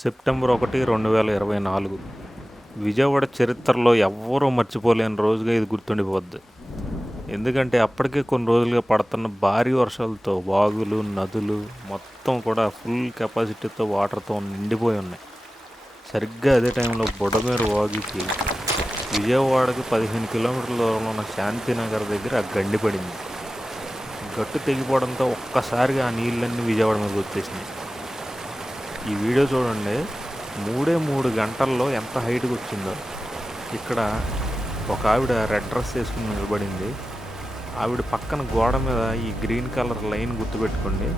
September 1, 2024 Vijayawada చరిత్రలో ఎవ్వరూ మర్చిపోలేని రోజుగా ఇది గుర్తుండిపోద్ది. ఎందుకంటే అప్పటికే కొన్ని రోజులుగా పడుతున్న భారీ వర్షాలతో వాగులు, నదులు మొత్తం కూడా ఫుల్ కెపాసిటీతో వాటర్తో నిండిపోయి ఉన్నాయి. సరిగ్గా అదే టైంలో బుడమేరు వాగుకి విజయవాడకి 15 కిలోమీటర్ల దూరంలో ఉన్న శాంతినగర్ దగ్గర గండి పడింది. గట్టు తెగిపోవడంతో ఒక్కసారిగా ఆ నీళ్ళన్నీ విజయవాడ మీద వచ్చేసినాయి. ఈ వీడియో చూడండి, 3 గంటల్లో ఎంత హైట్కి వచ్చిందో. ఇక్కడ ఒక ఆవిడ రెడ్ డ్రెస్ వేసుకుని నిలబడింది. ఆవిడ పక్కన గోడ మీద ఈ గ్రీన్ కలర్ లైన్ గుర్తుపెట్టుకోండి.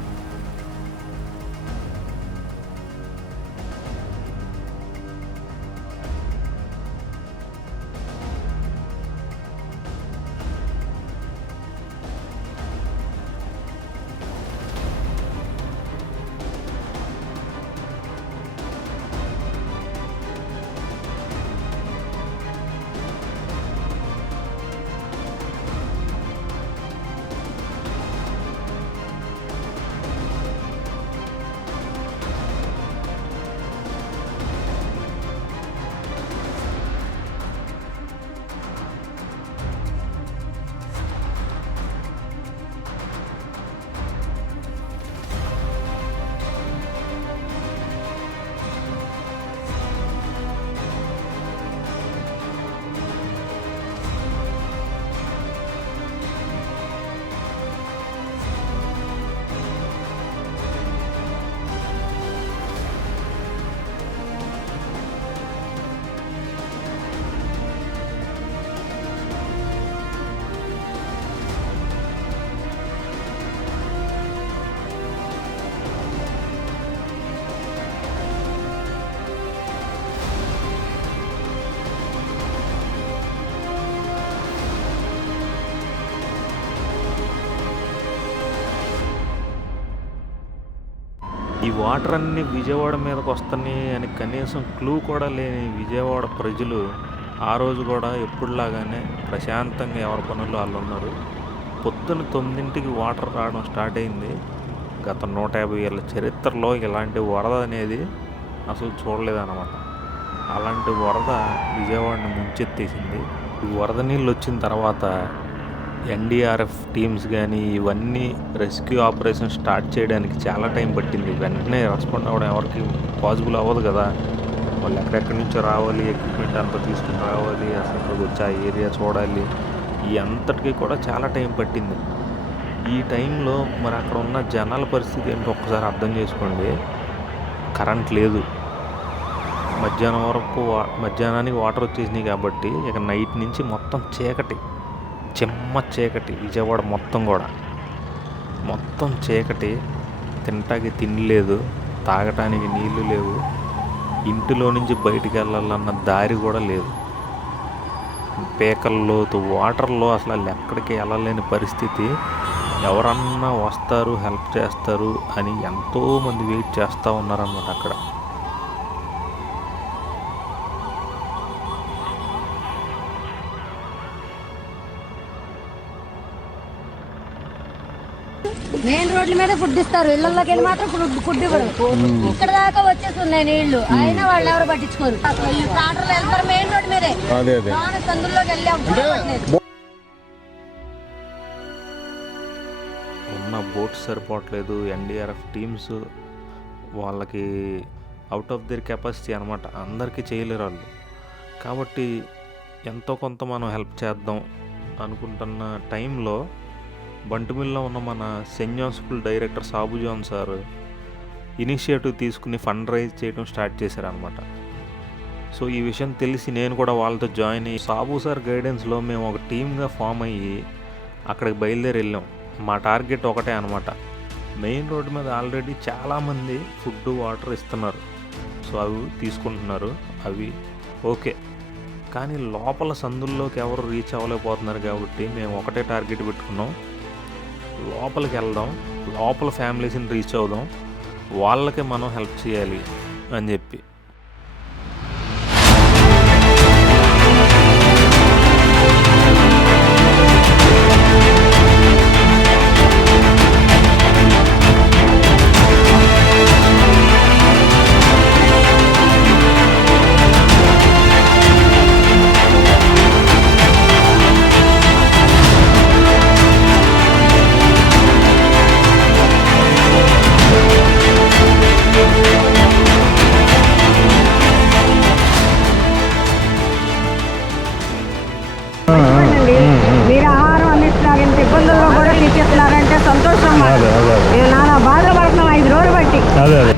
ఈ వాటర్ అన్నీ విజయవాడ మీదకి వస్తున్నాయి అని కనీసం క్లూ కూడా లేని విజయవాడ ప్రజలు ఆ రోజు కూడా ఎప్పుడులాగానే ప్రశాంతంగా ఎవరి పనుల్లో వాళ్ళు ఉన్నారు. పొద్దున 9ంటికి వాటర్ రావడం స్టార్ట్ అయింది. గత 150 ఏళ్ళ చరిత్రలో ఇలాంటి వరద అనేది అసలు చూడలేదన్నమాట. అలాంటి వరద విజయవాడని ముంచెత్తేసింది. ఈ వరద నీళ్ళు వచ్చిన తర్వాత ఎన్డీఆర్ఎఫ్ టీమ్స్ కానీ ఇవన్నీ రెస్క్యూ ఆపరేషన్ స్టార్ట్ చేయడానికి చాలా టైం పట్టింది. వెంటనే రెస్పాండ్ అవ్వడం ఎవరికి పాసిబుల్ అవ్వదు కదా. వాళ్ళు ఎక్కడెక్కడి నుంచో రావాలి, ఎక్విప్మెంట్ అంతా తీసుకుని రావాలి, అసలు ఇక్కడికి వచ్చి ఆ ఏరియా చూడాలి. ఈ అంతటికీ కూడా చాలా టైం పట్టింది. ఈ టైంలో మరి అక్కడ ఉన్న జనాల పరిస్థితి ఏంటో ఒక్కసారి అర్థం చేసుకోండి. కరెంట్ లేదు. మధ్యాహ్నానికి వాటర్ వచ్చేసినాయి కాబట్టి ఇక నైట్ నుంచి మొత్తం చీకటి, చెమ్మ చీకటి. విజయవాడ మొత్తం చీకటి. తినటానికి తిండి లేదు, తాగటానికి నీళ్లు లేవు, ఇంటిలో నుంచి బయటికి వెళ్ళాలన్న దారి కూడా లేదు. పేకల్లోతు వాటర్లో అసలు ఎక్కడికి వెళ్ళలేని పరిస్థితి. ఎవరన్నా వస్తారు, హెల్ప్ చేస్తారు అని ఎంతోమంది వెయిట్ చేస్తూ ఉన్నారన్నమాట అక్కడ. మెయిన్ రోడ్ల మీద ఫుడ్ ఇస్తారు, ఇళ్లలోకి వెళ్ళి మాత్రం ఫుడ్ ఇవ్వరు. ఇక్కడ దాకా వచ్చేస్తున్నాయి నీళ్లు, అయినా వాళ్ళు ఎవరు పట్టించుకోరు. ఈ ట్రాక్టర్లు వెళ్తారు మెయిన్ రోడ్ మీదే, సందుల్లోకి వెళ్ళి ఉన్న బోట్ సరిపోవట్లేదు. ఎన్డీఆర్ఎఫ్ టీమ్స్ వాళ్ళకి అవుట్ ఆఫ్ దేర్ కెపాసిటీ అనమాట. అందరికీ చేయలేరు వాళ్ళు. కాబట్టి ఎంతో కొంత మనం హెల్ప్ చేద్దాం అనుకుంటున్న టైంలో బంటుమిల్లో ఉన్న మన Saint John school director Sabu John sir initiative తీసుకుని ఫండ్ రైజ్ చేయడం స్టార్ట్ చేశారనమాట. సో ఈ విషయం తెలిసి నేను కూడా వాళ్ళతో జాయిన్ అయ్యి సాబు సార్ గైడెన్స్లో మేము ఒక టీమ్గా ఫామ్ అయ్యి అక్కడికి బయలుదేరి వెళ్ళాం. మా టార్గెట్ ఒకటే అనమాట. మెయిన్ రోడ్డు మీద ఆల్రెడీ చాలామంది ఫుడ్, వాటర్ ఇస్తున్నారు. సో అవి తీసుకుంటున్నారు, అవి ఓకే. కానీ లోపల సందుల్లోకి ఎవరు రీచ్ అవ్వలేకపోతున్నారు కాబట్టి మేము ఒకటే టార్గెట్ పెట్టుకున్నాం. లోపలికి వెళ్దాం, లోపల ఫ్యామిలీస్ని రీచ్ అవుదాం, వాళ్ళకి మనం హెల్ప్ చేయాలి అని చెప్పి. అదే అదే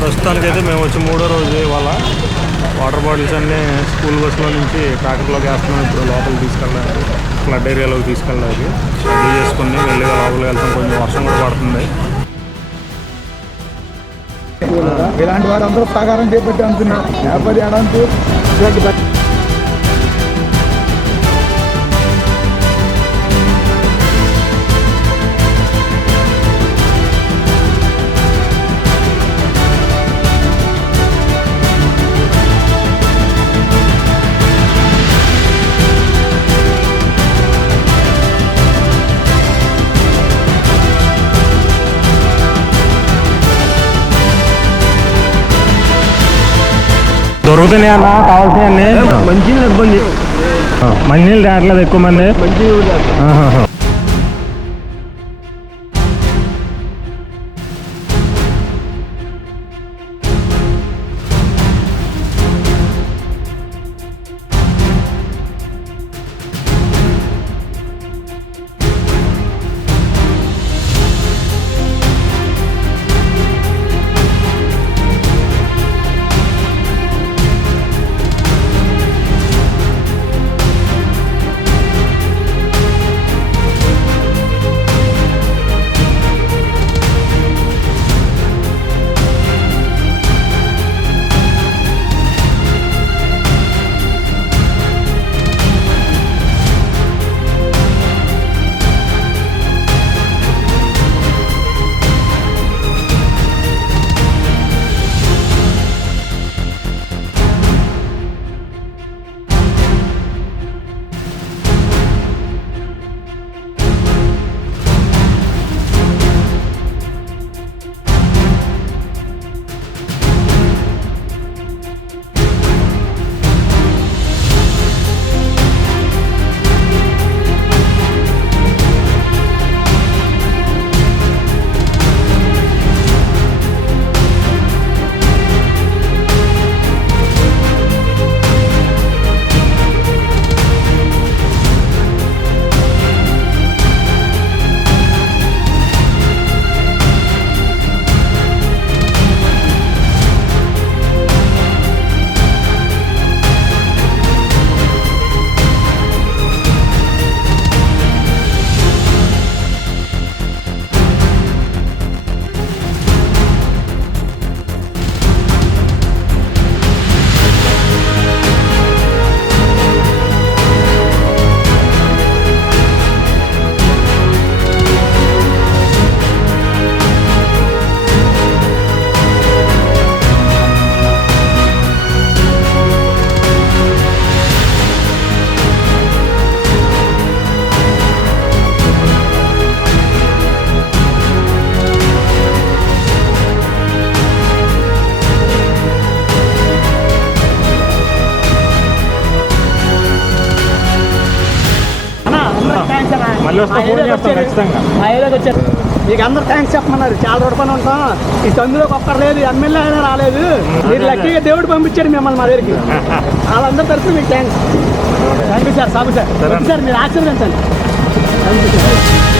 ప్రస్తుతానికైతే మేము వచ్చి 3వ రోజు ఇవాళ వాటర్ బాటిల్స్ అన్నీ స్కూల్ బస్సులో నుంచి ట్రాక్టర్లోకి వేస్తున్నాం. ఇప్పుడు లోపలికి తీసుకెళ్ళడానికి, ఫ్లడ్ ఏరియాలోకి తీసుకెళ్ళడానికి రెడీ చేసుకుని మెల్లిగా లోపలికి వెళ్తాం. కొంచెం వర్షం కూడా పడుతుంది. ఇలాంటి వారు అందరూ సహకారం చేపట్టి అంటున్నారు. వ్యాపారి అడంతు దొరుకుతున్నాయి అన్న కావాల్సినవన్నీ. మంచిగా ఇబ్బంది, మంచినీళ్ళు రావట్లేదు ఎక్కువ మంది. మంచి వెళ్ళి వస్తే ఫోన్ చేస్తాం ఖచ్చితంగా. మా ఏరియాకి వచ్చారు. మీకు అందరూ థ్యాంక్స్ చెప్పమన్నారు. చాలా రోడ్డు పని ఉంటాం. ఈ అందులోకి ఒక్కరు లేదు, ఎమ్మెల్యే అయినా రాలేదు. మీరు లక్కీగా దేవుడు పంపించాడు మిమ్మల్ని మా దగ్గరికి. వాళ్ళందరి తరఫున మీకు థ్యాంక్స్. Thank you sir. సాగు సార్. సార్ మీరు ఆశీర్వదించండి. Thank you sir.